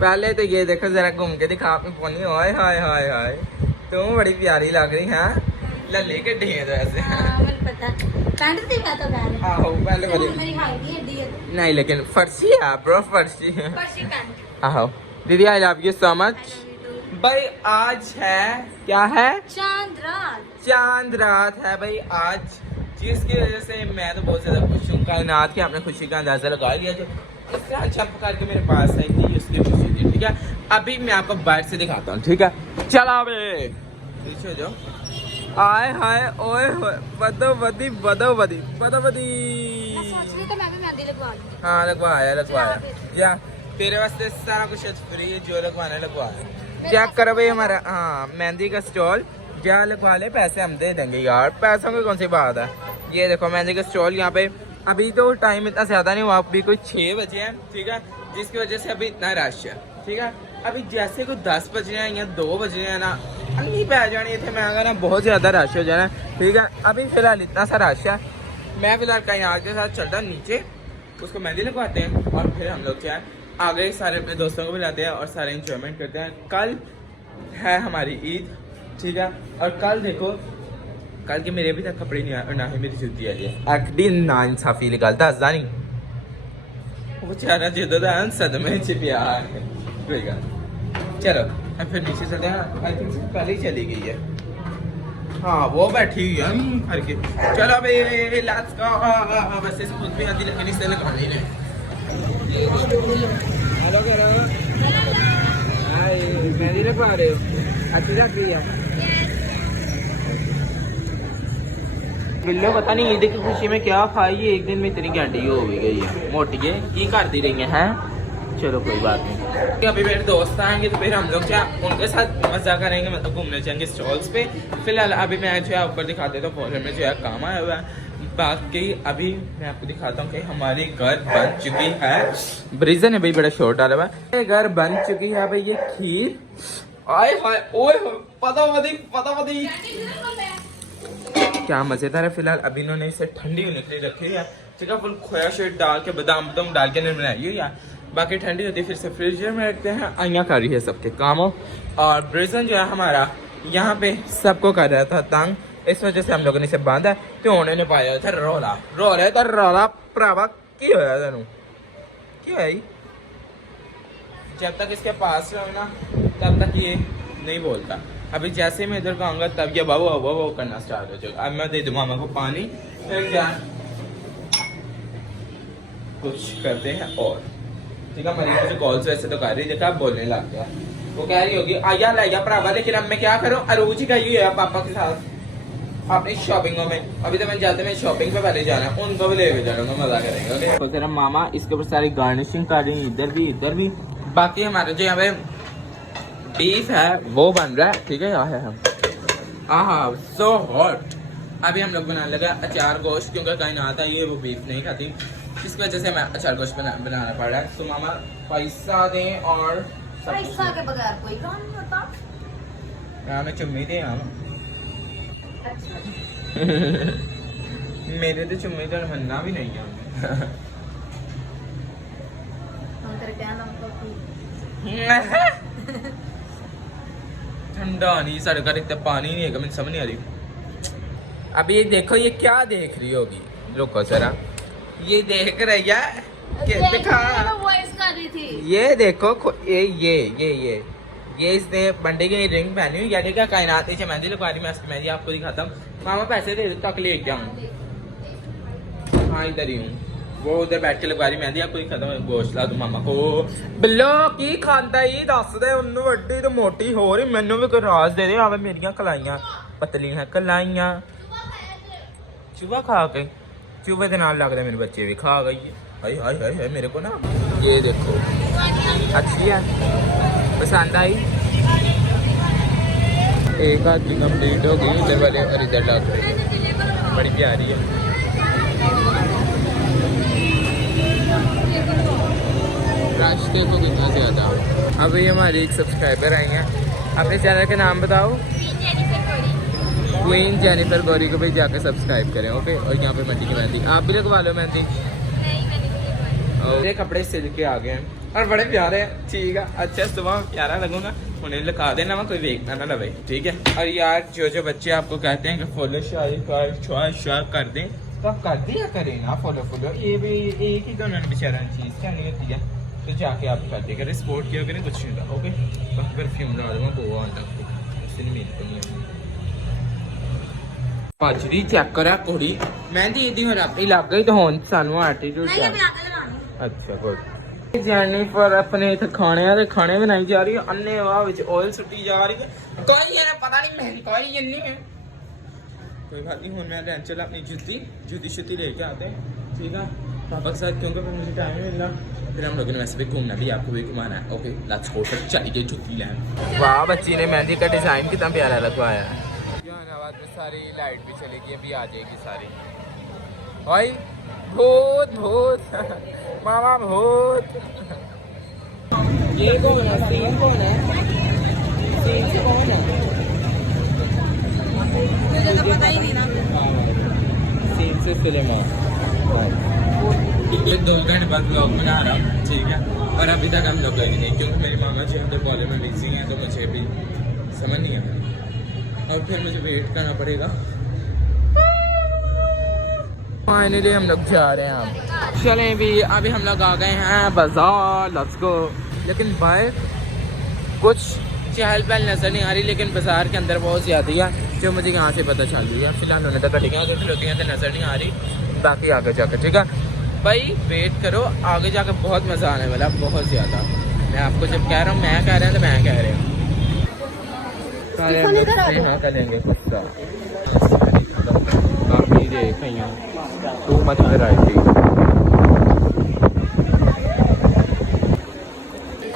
पहले तो ये देखो जरा घूम के दिखा अपनी पोनी। हाय हाय हाय हाय, तुम बड़ी प्यारी लग रही है। लल्ली के ढेर तो ऐसे। आहो पहले नहीं, लेकिन फर्शी है ब्रो, फर्शी है। आहो दीदी I love you so much. भाई आज है क्या है? चांद रात। चांद रात है भाई आज, जिसकी वजह से मैं तो बहुत ज्यादा खुश हूँ। कायनात की आपने खुशी का अंदाजा लगा लिया। जो इस तरह छप करके मेरे पास आई थी उसकी खुशी थी। ठीक है, अभी मैं आपको बाहर से दिखाता हूँ। ठीक है, चला बे पीछे जाओ। आए हाय ओए होए, बदो बदी बदो बदी बदो बदी। हाँ लगवाया या तेरे वास्ते सारा कुछ फ्री है, जो लगवाना लगवाया। चेक करो भाई हमारा हाँ मेहंदी का स्टॉल, क्या लगवा ले, पैसे हम दे देंगे यार, पैसों की कौन सी बात है। ये देखो मेहंदी का स्टॉल यहाँ पे। अभी तो टाइम इतना ज्यादा नहीं हुआ, अभी कोई 6 बजे है। ठीक है, जिसकी वजह से अभी इतना रश है। ठीक है, अभी जैसे कोई 10 बज रहे हैं या 2 बज रहे हैं ना, नहीं पै जानी थे मैं अगर ना बहुत ज्यादा रश हो जाना। ठीक है, अभी फिलहाल इतना सा रश है। मैं फिलहाल कहीं आगे के साथ चलता नीचे, उसको मेहंदी लगवाते हैं और फिर हम लोग क्या है आगे सारे अपने दोस्तों को बुलाते हैं और सारे इंजॉयमेंट करते हैं। कल है हमारी ईद। ठीक है, और कल देखो, कल के मेरे अभी तक कपड़े नहीं आए और ना ही मेरी जूती आई है। अकड़ी ना इंसाफी निकालता हंसदा नहीं, वो बेचारा जिद्द सदमे च प्यार है। चलो अब फिर नीचे चलते हैं। आई थिंक पहले ही चली गई है। हाँ वो बैठी हुई है करके। चलो भाई लेट्स गो। वैसे खुद भी आती लेकिन इससे लगानी है। हेलो कह रहे हो? हाय मेहंदी लगवा रहे हो? अच्छी लग रही है। बिल्लो पता नहीं ईद की खुशी में क्या खाई, ये एक दिन में इतनी घंटी हो भी गई है। मोटी है की करती रही हैं। चलो कोई बात नहीं, अभी मेरे दोस्त आएंगे तो फिर हम लोग क्या उनके साथ मजा करेंगे, मतलब घूमने जाएंगे स्टॉल्स पे। फिलहाल अभी मैं जो है ऊपर दिखाते तो फॉलोअर में जो है काम आया हुआ है। बाकी अभी मैं आपको दिखाता हूँ कि हमारी घर बन चुकी है। ब्रिजन है भाई बड़ा शॉर्ट डाला हुआ है। घर बन चुकी है भाई, ये खीर आए हाय ओए पता बदी क्या मजेदार है। फिलहाल अभी इन्होंने इसे ठंडी होने के लिए रखी है। ठीक है, फुल खोया शेड डाल के बादाम डाल के बनाई हुई है। बाकी ठंडी होती है फिर से फ्रिज में रखते हैं। आइया कर रही है सबके कामों, और ब्रिजन जो है हमारा यहाँ पे सबको कर रहा था तंग, इस वजह से हम लोगों ने इसे बांधा। तो उन्होंने पाया था रोला भरावा की होया तेनू की है। जब तक इसके पास रहो ना तब तक ये नहीं बोलता। अभी जैसे मैं इधर को आऊंगा तब ये बाबू वो करना स्टार्ट हो जाएगा। अब मैं दे दूँ मामा को पानी, फिर क्या कुछ करते हैं। और ठीक है, मरीज मुझे कॉल से ऐसे तो कर रही, देखा बोलने लग गया। वो कह रही होगी आया लाया भरावा, लेकिन अब मैं क्या करूँ, अरूज ही गई है पापा के साथ अपनी शॉपिंगों में। अभी तो मैं जाते मैं शॉपिंग पे पहले जाना, उनको भी लेके जाऊंगा, मजा करेंगे। ओके, तो तेरा मामा इसके ऊपर सारी गार्निशिंग कर रही है, इधर भी। बाकी हमारे जो यहाँ पे बीफ है वो बन रहा है। ठीक है, यहाँ है हम सो हॉट। अभी हम लोग बनाने लगा अचार गोश्त, क्योंकि कहीं ना आता ये वो बीफ नहीं खाती, इसकी वजह से मैं अचार गोश्त बनाना पड़ रहा है। तो मामा पैसा दें और पैसा के बगैर कोई काम नहीं होता। मैं चुम्मी दे मेरे तो चुम्मी तो बनना भी नहीं है। ठंडा नहीं साढ़े घर इतना पानी नहीं है, मुझे समझ नहीं आ रही। अभी ये देखो, ये क्या देख रही होगी, रुको जरा, ये देख रही है दिखा। ये देखो ये इसने बंडे की रिंग पहनी हुई है। ठीक है, कायनात से मेहंदी लगवा रही, मैं मेहंदी आपको दिखाता हूँ। मामा पैसे दे तक ले जाऊँ। हाँ इधर ही हूँ, वो उधर बैठ के लगवा रही मेहंदी, आपको दिखाता हूँ। गोश्त ला दूँ मामा को। बिल्लो की खांदा ही दस दे, उन्नू वड्डी तो मोटी हो रही, मैनू भी कोई राज दे दे। आवे मेरिया कलाइयां पतली है, कलाइयां चूहा खा के, चूहे के नाल लगता मेरे बच्चे भी खा गई है। हाय हाय हाय हाय मेरे को ना, ये देखो अच्छी है, पसंद आई। एक आदमी कंप्लीट हो गई इधर वाले और इधर लग रही है, बड़ी प्यारी है। रश देखो कितना ज्यादा। अभी हमारी एक सब्सक्राइबर आई हैं, अपने चैनल का नाम बताओ। क्वीन जेनिफर गौरी को भी जाकर सब्सक्राइब करें। ओके, और यहाँ पे मंडी की मेहंदी आप भी लगवा लो मेहंदी। और ये कपड़े सिल के आ गए हैं। और बड़े प्यारे हैं। ठीक है, अच्छा सुबह प्यारा लगूंगा, उन्हें लिखा देना वहाँ कोई देखना ना लगे, ठीक है। और यार जो जो बच्चे आपको कहते हैं कि फॉलो शेयर कर दें, तो आप कर दिया करें ना फॉलो। ये भी एक ही तो उन्होंने बेचारा चीज़ क्या नहीं होती है, तो जाके आप कर दिया करें, सपोर्ट किया करें, कुछ नहीं था। ओके, बस परफ्यूम ला दूँगा गोवा तक, उससे नहीं मिलती नहीं। पाजरी चेक करा कुड़ी मेहंदी दी ਹੁਣ ਆਪਣੀ ਲੱਗ ਗਈ ਤੇ ਹੁਣ ਸਾਨੂੰ ਐਟੀਟਿਊਡ नहीं अभी आगे लगानी ਅੱਛਾ ਗੁੱਡ ਜੈਨੀਫਰ ਆਪਣੇ ਇੱਥੇ ਖਾਣਿਆਂ ਦੇ ਖਾਣੇ ਬਣਾਈ ਜਾ ਰਹੀ ਹੈ, ਅੰਨੇ ਵਾਹ ਵਿੱਚ ਆਇਲ ਸੁੱਟੀ ਜਾ ਰਹੀ ਹੈ। ਕੋਈ ਇਹ ਪਤਾ ਨਹੀਂ ਮਹਿੰਦੀ ਕੋਈ ਇੰਨੀ ਹੈ, कोई बात नहीं। मैं रहन चला अपनी जूती शुती लेके आते हैं, ठीक है पापा के साथ, क्योंकि फिर मुझे टाइम नहीं मिल रहा। फिर हम लोगों ने वैसे भी घूमना भी, आपको भी घुमाना है। ओके लेट्स गो, फिर चलिए जूती लें। वाह बच्ची ने मेहंदी का डिज़ाइन कितना प्यारा लगवाया है। जहानाबाद में सारी लाइट भी चलेगी, अभी आ जाएगी सारी। भाई भूत मामा भूत। ये कौन है? सीन कौन है? सीन से कौन है? मुझे तो पता ही नहीं ना। सीन से फिल्म है। एक 2 घंटे बाद ब्लॉग बना रहा हूँ, ठीक है। और अभी तक हम लोग गए नहीं, क्योंकि मेरी मामा जी हम लोग कॉलेज में बिजी हैं, तो मुझे भी समझ नहीं आ रही, और फिर मुझे वेट करना पड़ेगा। फाइनली हम लोग जा रहे हैं। हम चलें भी, अभी हम लोग आ गए हैं बाजार, लेट्स गो। लेकिन बाहर कुछ चहल पहल नज़र नहीं आ रही, लेकिन बाजार के अंदर बहुत ज़्यादा है, जो मुझे यहाँ से पता चल रही है। फिलहाल उन्हें तो कटिंग होती हैं तो नज़र नहीं आ रही, बाकी आगे जाकर, ठीक है भाई वेट करो, आगे जाकर बहुत मज़ा आने वाला, बहुत ज़्यादा। मैं आपको जब कह रहा हूँ, मैं कह रहा हूँ तो मैं कह रहा हूँ करेंगे गुस्सा। काफ़ी देख टू मच वैरायटी।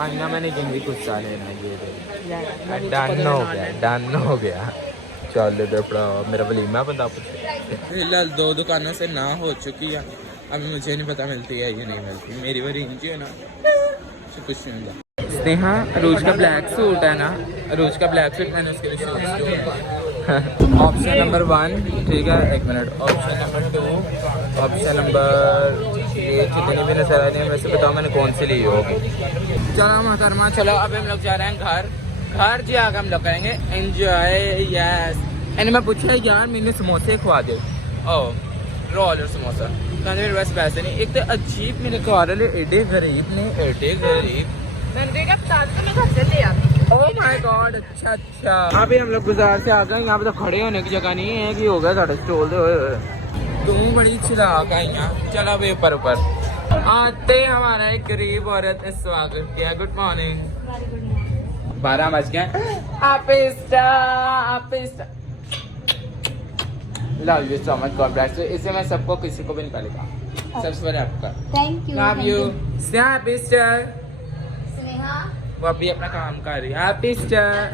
आईना मैंने जिंदगी गुस्सा लेना, ये डन हो गया। चल दे मेरा वलीमा बंदा फिलहाल 2 दुकानों से ना हो चुकी है, अभी मुझे नहीं पता मिलती है या नहीं मिलती। मेरी बारी इंजी है ना, कुछ नहीं होगा। स्नेहा रोज का ब्लैक सूट है ना, रोज का ब्लैक सूट मैंने उसके लिए ऑप्शन नंबर 1, ठीक है 1 minute. Option number 2, option number ये जितनी भी नजर आ रही है वैसे बताओ मैंने कौन सी ली होगी। चलो महतरमा, चलो अभी हम लोग जा रहे हैं घर जाकर हम लोग करेंगे एंजॉय। यस एंड मैं पूछा यार मैंने समोसे खुआ दे, ओ रोल और समोसा, कहते मेरे पास पैसे नहीं। एक तो अजीब मेरे घर वाले एडे गरीब ने, एडे गरीब। ओह माय गॉड, अच्छा अभी हम लोग बाजार से आ गए, यहाँ पे तो खड़े होने की जगह नहीं है कि हो गया साढ़े स्टॉल दे। तुम बड़ी चिराग आई यहाँ। चलो अभी ऊपर आते हमारा एक गरीब औरत ने स्वागत किया। Good morning. 12 बज गए। Love you so much, God bless you. इसे मैं सबको किसी को भी निकालेगा, सबसे पहले आपका। Thank you. Love you sister. Sneha वो अभी अपना काम कर रही है। Happy star.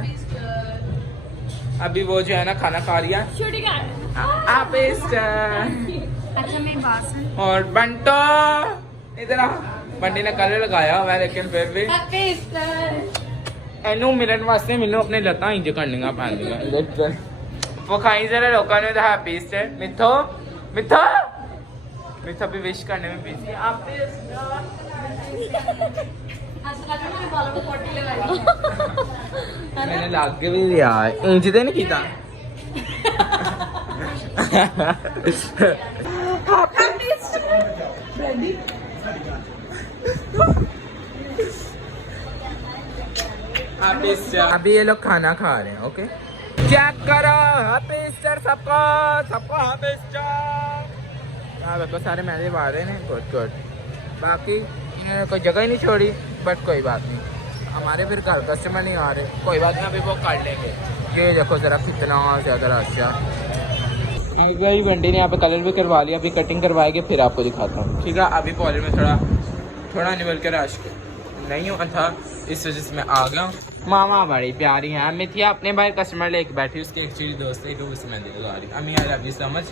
अभी वो जो है ना खाना खा रही है। Happy star. अच्छा मेरी बात सुन। और बंटो इधर आ। बंटी ने कलर लगाया हुआ है, लेकिन फिर भी एनू मिलन वास्ते मैंने अपने लत्तां इंज करनियां पैंदियां। लिटरल वो खाई जरा लोगों ने तो हैप्पी स्टार। मिथो भी विश करने में बिजी। Happy star. मैंने लाग भी लिया इंज तो नहीं किया। अभी ये लोग खाना खा रहे हैं। ओके चेक करो, हैप्पी ईस्टर सबको हैप्पी ईस्टर। देखो सारे मैसेज आ रहे हैं। गुड बाकी इन्होंने कोई जगह ही नहीं छोड़ी, बट कोई बात नहीं, हमारे फिर घर कस्टमर नहीं आ रहे, कोई बात नहीं, अभी वो कर लेंगे। ये देखो जरा कितना ज़्यादा रश है। गई बंटी ने यहाँ पे कलर भी करवा लिया, अभी कटिंग करवाएगी फिर आपको दिखाता हूँ, ठीक है। अभी पॉलर में थोड़ा निकल के रश नहीं हुआ था, इस वजह से मैं आ गया हूँ। मामा बड़ी प्यारी है। मिथिया अपने भाई कस्टमर लेके बैठी, उसकी एक्चुअली दोस्त है तो उससे मैं लगा रही। अम्मी यार अभी समझ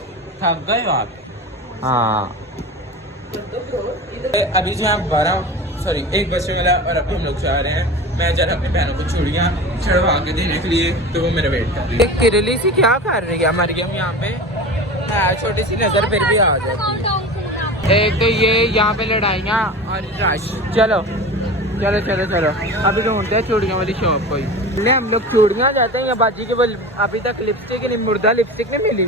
थक गए हो आप? हाँ अभी जो है 1 बजने वाला और अभी हम लोग जा रहे हैं। मैं जरा अपनी बहनों को चूड़ियाँ चढ़वा के देने के लिए, तो वो मेरा वेट कर रही है। किरली सी क्या कर रही है मरियम यहाँ पे? छोटी सी नजर फिर भी आ जाती है। एक तो ये यहाँ पे लड़ाइयाँ और रश। चलो चलो चलो चलो अभी ढूंढते हैं चूड़ियों वाली शॉप कोई। ले हम लोग चूड़ियाँ जाते हैं या बाजी के बोल। अभी तक लिपस्टिक नहीं, मुर्दा लिपस्टिक नहीं मिली।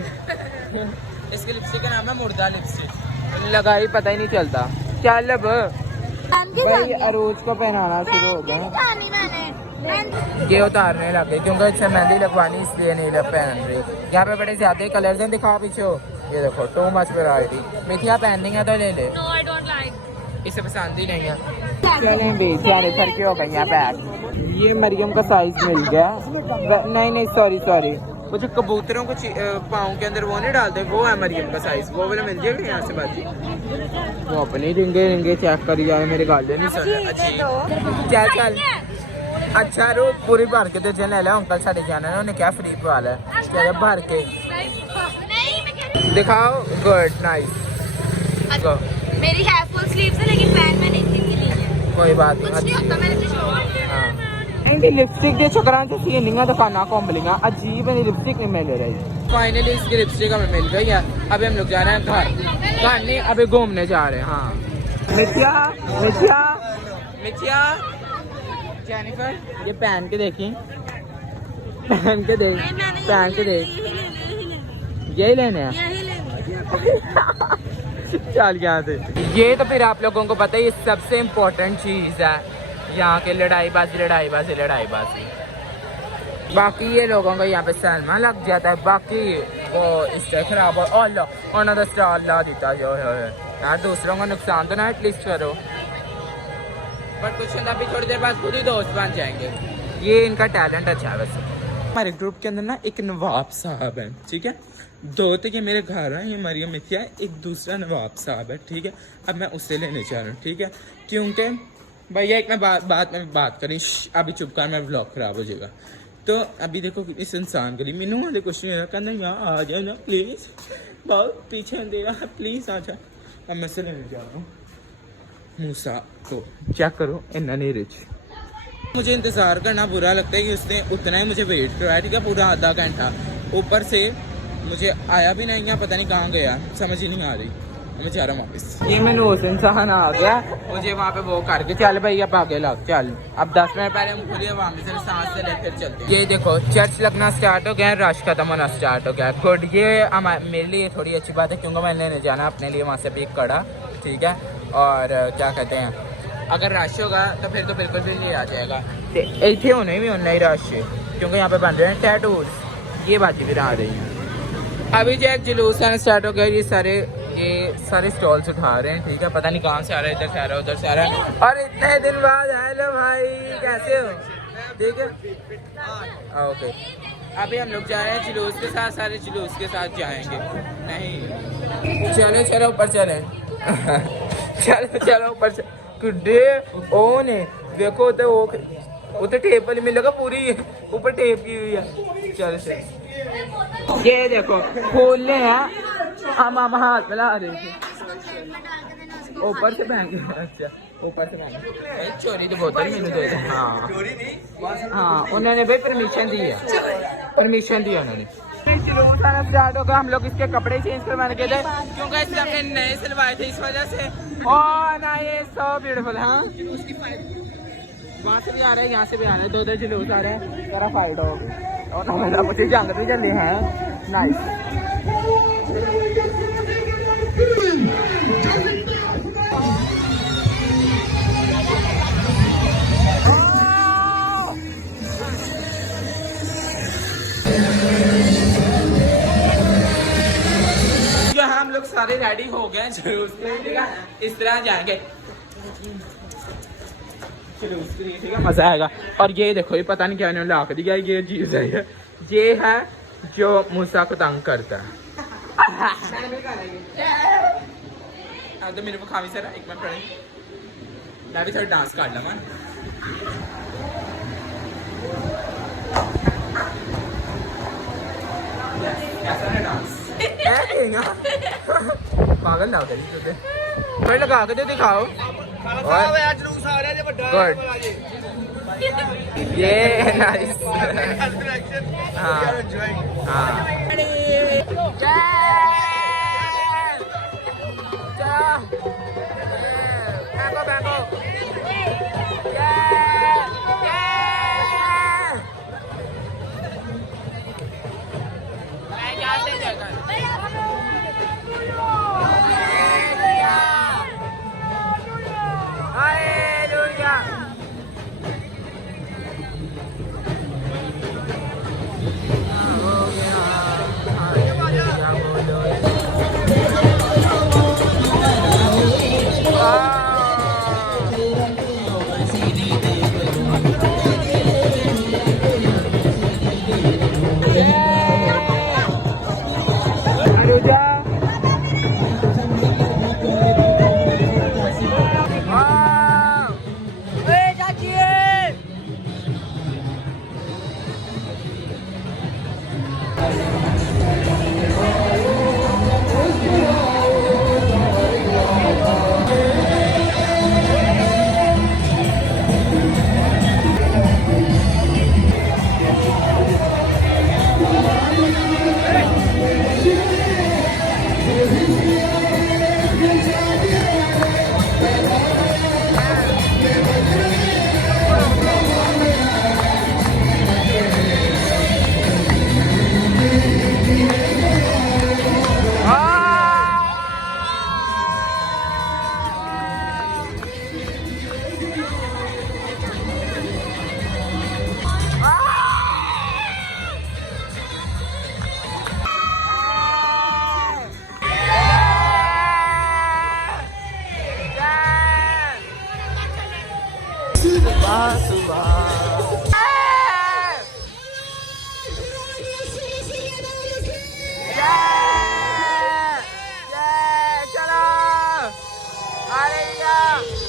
इसकी लिपस्टिक का नाम है मुर्दा लिपस्टिक, लगाई पता ही नहीं चलता। चल अब भाई अरोज को पहनाना शुरू हो गया। ये उतारने लगे क्योंकि इससे मेहंदी लगवानी इसलिए नहीं लग पहन रही। यहाँ पे बड़े ज्यादा कलर्स हैं, दिखाओ पीछे। ये देखो टू मच वैरायटी। मिठिया पहननी है तो ले ले, इसे पसंद ही नहीं है। चलें भी सारे सर के हो गई यहाँ पैक। ये मरियम का साइज मिल गया। नहीं नहीं सॉरी सॉरी, वो जो कबूतरों को पाँव के अंदर वो नहीं डालते, वो है मरियम का साइज। वो वाला मिल जाएगा यहाँ से बाजी। वो अपनी रिंगे रिंगे चेक करी जाए, मेरे गाले नहीं सर अच्छी। चल चल अच्छा रो पूरी भर के तो चल ला। अंकल साढ़े जाना है, उन्हें क्या फ्री पाला है, चलो भर के दिखाओ। Good nice. मेरी है फुल स्लीव्स है लेकिन पैंट में नहीं थी। कोई बात नहीं होता मैंने लिपस्टिक के चक्कर से सीनिंगा दुकाना घूम लिंगा, अजीब है लिपस्टिक नहीं मिल रही। फाइनली इसकी लिपस्टिक हमें मिल गई है। अभी हम लोग जा रहे हैं घर। घर नहीं अभी घूमने जा रहे हैं। हाँ मिठिया मिठिया मिठिया जेनिफर ये पहन के देखी, पहन के देख, पहन के देख। यही लेने हैं चल यहाँ से। ये तो फिर आप लोगों को पता है ये सबसे इम्पोर्टेंट चीज है यहाँ के, लड़ाई बाजी लड़ाई बाजी लड़ाई बाजी। बाकी ये लोगों को यहाँ पे सलमा लग जाता है, बाकी वो इससे खराब उन्होंने स्टार ला देता है यार। दूसरों का नुकसान तो ना एटलीस्ट करो। बट कुछ अभी थोड़ी देर बाद खुद ही दोस्त बन जाएंगे। ये इनका टैलेंट अच्छा है वैसे। हमारे ग्रुप के अंदर ना एक नवाब साहब है, ठीक है। दो तो ये मेरे घर है, ये मरियम मिथिया है। एक दूसरा नवाब साहब है, ठीक है। अब मैं उससे लेने जा रहा हूँ, ठीक है। क्योंकि भैया एक मैं बात करी, अभी चुप कर, मैं ब्लॉग खराब हो जाएगा। तो अभी देखो इस इंसान के लिए मीनू वाले कुछ नहीं कहना, यहाँ आ जाए ना प्लीज़, बहुत पीछे अंधेरा है, प्लीज़ आ जा। अब मैं से लेने जा रहा हूँ मूसा को। चेक करो इतना नहीं रिच। मुझे इंतज़ार करना बुरा लगता है कि उसने उतना ही मुझे वेट कराया, ठीक है, पूरा आधा घंटा। ऊपर से मुझे आया भी नहीं, यहाँ पता नहीं कहाँ गया, समझ ही नहीं आ रही। मैं जा रहा हूँ वापस। ये मनोज इंसान आ गया, मुझे वहाँ पे वो करके चल भाई अब आगे लग चल। अब 10 मिनट पहले हम खुले वहाँ से सांस से लेकर चलते हैं। ये देखो चर्च लगना स्टार्ट हो गया, रश खत्म होना स्टार्ट हो गया। गुड, ये मेरे लिए थोड़ी अच्छी बात है क्योंकि मैंने लेने जाना अपने लिए वहाँ से भी कड़ा, ठीक है। और क्या कहते हैं, अगर रश होगा तो फिर तो बिल्कुल भी नहीं आ जाएगा। इतने होने भी उतना ही रश है क्योंकि यहाँ पे बन रहे हैं टैटूज। ये बातें भी आ रही हैं। अभी जो एक जुलूस आना स्टार्ट हो गया, ये सारे स्टॉल्स उठा रहे हैं, ठीक है। पता नहीं कहाँ से आ रहा है, इधर से आ रहा है, उधर से आ रहा है। और इतने दिन बाद हेलो भाई कैसे हो, ठीक है ओके। अभी हम लोग जा रहे हैं जुलूस के साथ, सारे जुलूस के साथ जाएंगे। नहीं चलो चलो ऊपर चले चलो चलो ऊपर कुड्डे ओ ने देखो तो वो तो टेप वाली मिलेगा पूरी ऊपर टेप की हुई है। चलो चलो ये देखो खोलने हैं, हम हाथ मिला रहे थे ऊपर से बैंक। अच्छा ऊपर से बैंक चोरी तो बोतल मैंने दे दी। हाँ उन्होंने भाई परमिशन दी है, परमिशन दी उन्होंने। जुलूस आना स्टार्ट हो गया। हम लोग इसके कपड़े चेंज करवाने गए थे क्योंकि इससे हमने नए सिलवाए थे, इस वजह से। और ना ये सो ब्यूटीफुल। हाँ वहाँ से भी आ रहा है, यहाँ से भी आ रहा है, दो जुलूस आ रहे हैं, जरा फाइट हो गई और हमें मुझे जंग भी चली है। नाइस। जो हम लोग सारे रेडी हो गए जुलूस के लिए, ठीक है। इस तरह जाएंगे जुलूस के लिए, ठीक है, मजा आएगा। और ये देखो ये पता नहीं क्या इन्होंने ला दिया, ये चीज है, ये है जो मूसा को तंग करता है। तो मेरे को खावी सर एक मिनट पड़े, मैं भी थोड़ा डांस कर लूँगा। कैसा है डांस? पागल ना करी तुझे, थोड़ा लगा के तो दिखाओ। गुड, ये नाइस। हाँ हाँ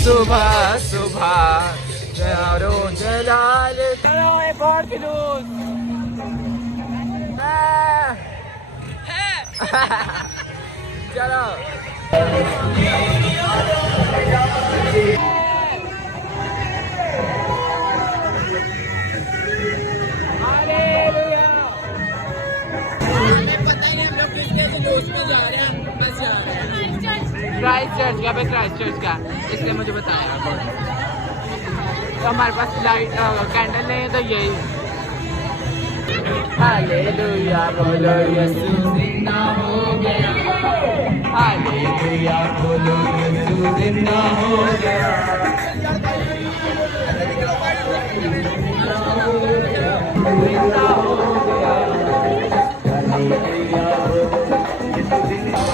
सुबह सुबह चारों जलाल। चलो एक और जुलूस। चलो क्राइस्ट चर्च का पे क्राइस्ट चर्च का इसने मुझे बताया। तो हमारे पास लाइट कैंडल नहीं है तो यही हालेलुया बोलो यीशु जिंदा हो गया। हालेलुया बोलो यीशु जिंदा हो गया। जिंदा हो गया। हालेलुया बोलो यीशु जिंदा।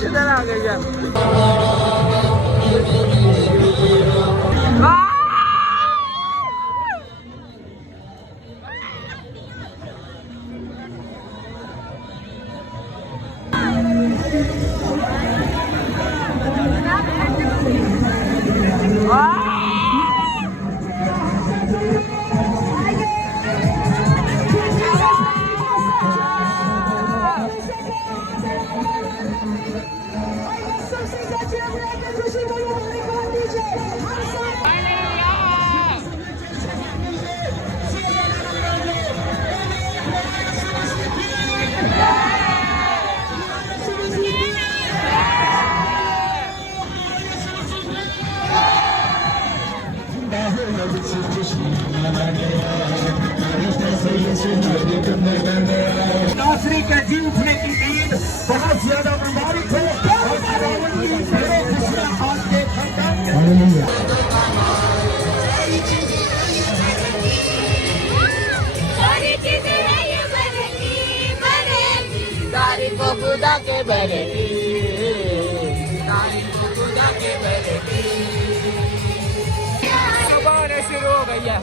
किधर आ गई यार? नासरी के जी उठने की ईद बहुत ज्यादा मुबारक हो। तारीफ खुदा के बरेकी, तारीफ खुदा के बरेकी। सुबह शुरू हो गई है।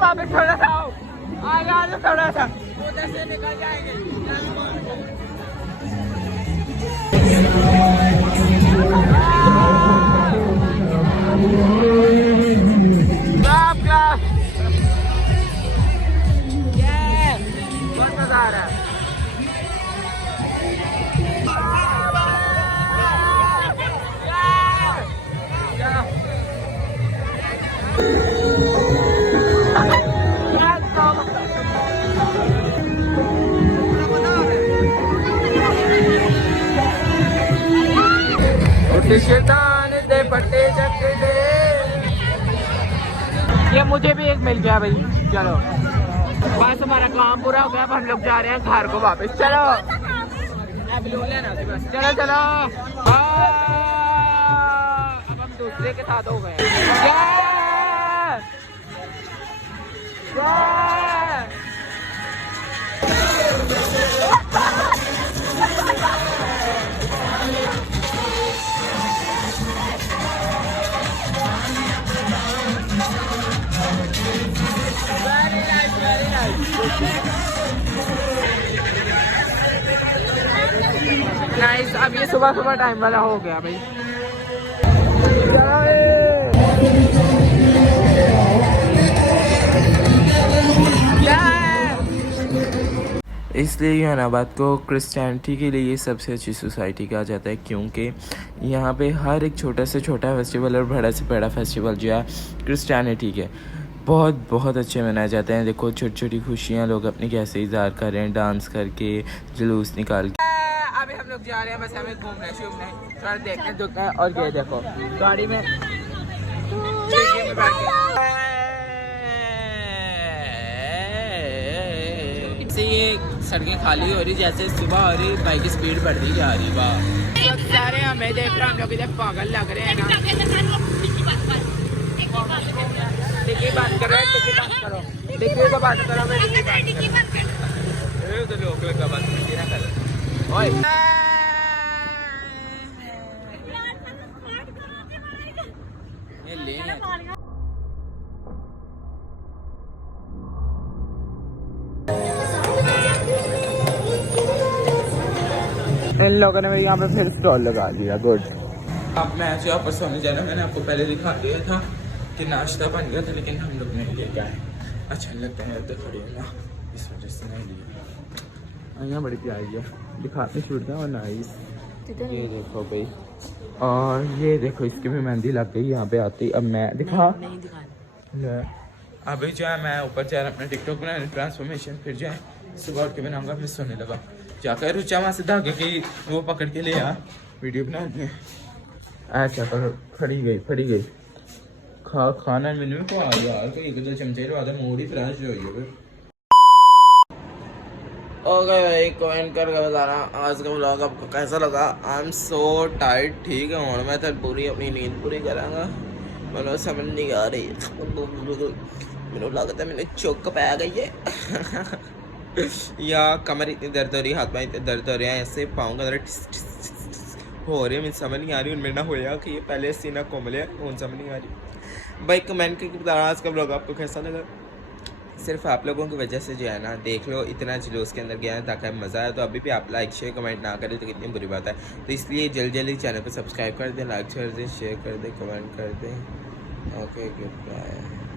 वापस थोड़ा सा आगे आगे थोड़ा सा उधर से निकल जाएंगे। बहुत मजा आ रहा है। शैतान दे पट्टे चक दे। ये मुझे भी एक मिल गया भाई। चलो बस हमारा काम पूरा हो गया। अब हम लोग जा रहे हैं घर को वापस। चलो अब लेना बस। चलो चलो अब हम दूसरे के साथ हो गए। सुबह सुबह टाइम वाला हो गया भाई। इसलिए जहानाबाद को क्रिश्चियनिटी के लिए सबसे अच्छी सोसाइटी कहा जाता है, क्योंकि यहाँ पे हर एक छोटा से छोटा फेस्टिवल और बड़ा से बड़ा फेस्टिवल जो है क्रिश्चियनिटी के बहुत बहुत अच्छे मनाए जाते हैं। देखो छोटी छोटी खुशियाँ लोग अपनी कैसे इजहार कर रहे हैं, डांस करके, जुलूस निकाल के। अभी हम लोग जा रहे हैं, बस हमें घूमने शूमने थोड़ा देखने दुखने। और ये देखो गाड़ी में ये सड़कें खाली हो रही, जैसे सुबह हो रही बाइक की स्पीड बढ़ती जा रही। वाह सारे हमें देख रहे हैं, हम लोग इधर पागल लग रहे हैं ना। टिक्की बात करो, टिक्की बात करो, टिक्की को बात करो, मैं टिक्की बात करो। तो लोग का बात ना कर। ओए ये ले इन लोगों ने मेरे यहाँ पे फिर स्टॉल लगा दिया। गुड। अब मैं जो आप सोने जाना, मैंने आपको पहले दिखा दिया था कि नाश्ता बन गया था, लेकिन हम लोग नहीं लेके आए। अच्छा लगता है तो खड़ी है ना, इस वजह से नहीं लिया। यहाँ बड़ी प्यारी है, दिखाते छूटता है और नाइस। ये देखो भाई, और ये देखो इसकी भी मेहंदी लग गई यहाँ पे आती। अब मैं दिखा अभी जो है मैं ऊपर जा रहा अपना टिकटॉक बनाने ट्रांसफॉर्मेशन, फिर जो है सुबह उठ के बनाऊंगा, फिर सोने लगा जाकर रुचा वहाँ से धागे की वो पकड़ के ले आ वीडियो बना दी। अच्छा करो, फड़ी गई खाना मेन्यू में को आ यार, तो एक दो चमचे लगा दे, मूड ही फ्रेश हो गई। ओके भाई, कमेंट करके बताना आज का व्लॉग आपको कैसा लगा। आई एम सो टायर्ड, ठीक है, और मैं तो पूरी अपनी नींद पूरी करांगा, मैंने समझ नहीं आ रही, मैंने लगता है मैंने चौक पै गई है या कमर इतनी दर्द हो रही है, हाथ में इतने दर्द हो रहे हैं, ऐसे पाँव का दर्द हो रही है, मुझे समझ नहीं आ रही उनमें ना होया कि ये पहले सीना कोम लिया, कौन समझ नहीं आ रही। भाई कमेंट करके बताना आज का व्लॉग आपको कैसा लगा। सिर्फ आप लोगों की वजह से जो है ना, देख लो इतना जुलूस के अंदर गया है ताकि मज़ा आए, तो अभी भी आप लाइक शेयर कमेंट ना करें तो कितनी बुरी बात है। तो इसलिए जल्दी चैनल को सब्सक्राइब कर दें, लाइक कर दें, शेयर कर दें, कमेंट कर दें। Okay good bye.